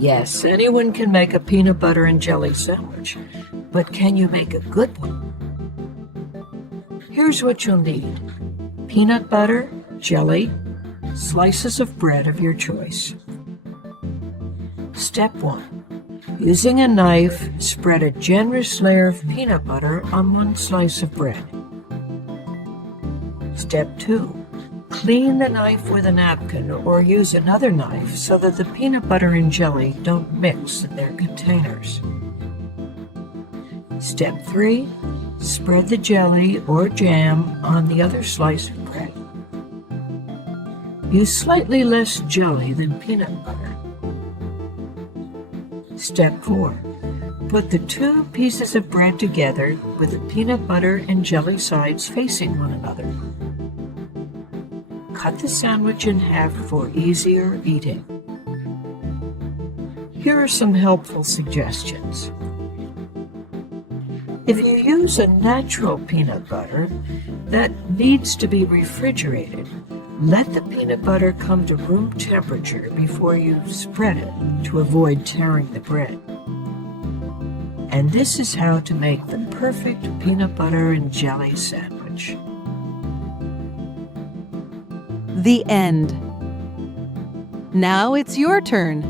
Yes, anyone can make a peanut butter and jelly sandwich, but can you make a good one? Here's what you'll need: peanut butter, jelly, slices of bread of your choice. Step 1. Using a knife, spread a generous layer of peanut butter on one slice of bread. Step 2. Clean the knife with a napkin or use another knife so that the peanut butter and jelly don't mix in their containers. Step 3. Spread the jelly or jam on the other slice of bread. Use slightly less jelly than peanut butter. Step 4. Put the 2 pieces of bread together with the peanut butter and jelly sides facing one another. Cut the sandwich in half for easier eating. Here are some helpful suggestions. If you use a natural peanut butter that needs to be refrigerated, let the peanut butter come to room temperature before you spread it to avoid tearing the bread. And this is how to make the perfect peanut butter and jelly sandwich. The end. Now it's your turn.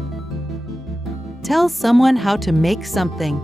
Tell someone how to make something.